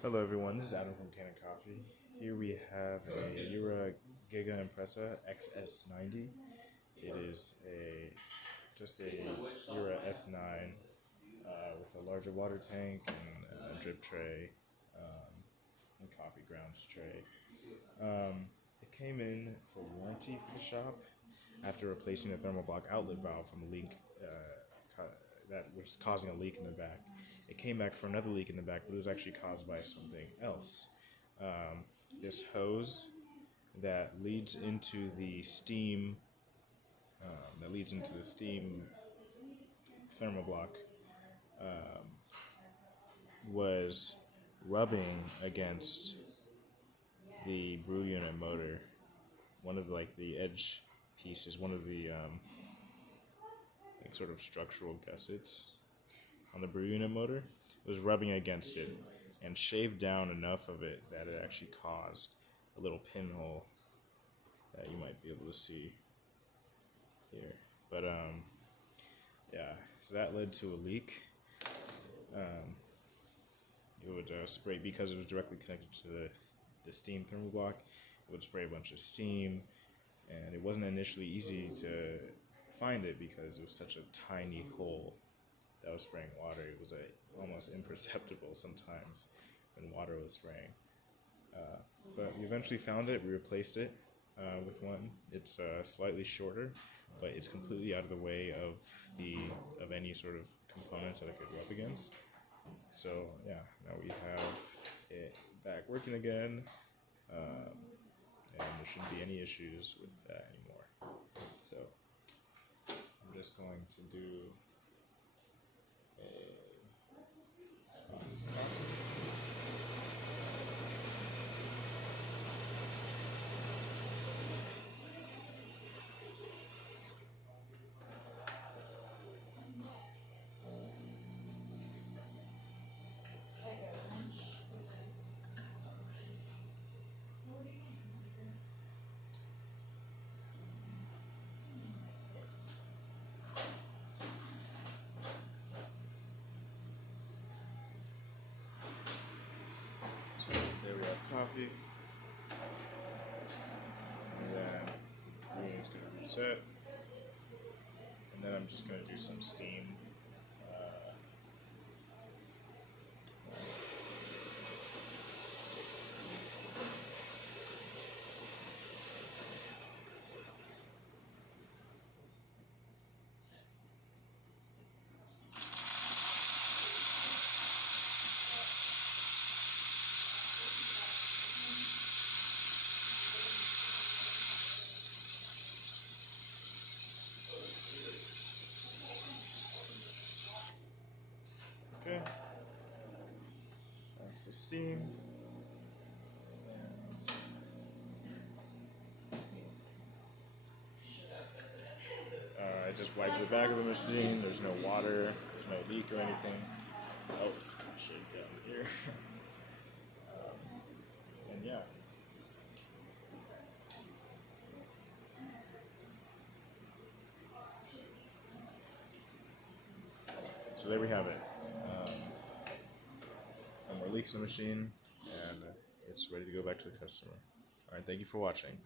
Hello everyone, this is Adam from Kanen Coffee. Here we have a Jura Impressa Xs90. It is just a Jura S9 with a larger water tank and a drip tray and coffee grounds tray. It came in for warranty for the shop after replacing the thermal block outlet valve from a leak that was causing a leak in the back. It came back for another leak in the back, but it was actually caused by something else. This hose that leads into the steam thermoblock was rubbing against the brew unit motor. One of the edge pieces, one of the sort of structural gussets on the brew unit motor. It was rubbing against it and shaved down enough of it that it actually caused a little pinhole that you might be able to see here. But yeah, so that led to a leak. It would spray, because it was directly connected to the steam thermal block. It would spray a bunch of steam, and it wasn't initially easy to find it because it was such a tiny hole that was spraying water. It was almost imperceptible sometimes when water was spraying. But we eventually found it. We replaced it with one. It's slightly shorter, but it's completely out of the way of any sort of components that it could rub against. So yeah, now we have it back working again, and there shouldn't be any issues with that anymore. So I'm just going to do there we have coffee, and then green is going to reset, and then I'm just going to do some steam. Okay, that's the steam. I just wiped the back of the machine. There's no water, there's no leak or anything. Oh, shake down here. And yeah. So there we have it. No more leaks in the machine, and it's ready to go back to the customer. Alright, thank you for watching.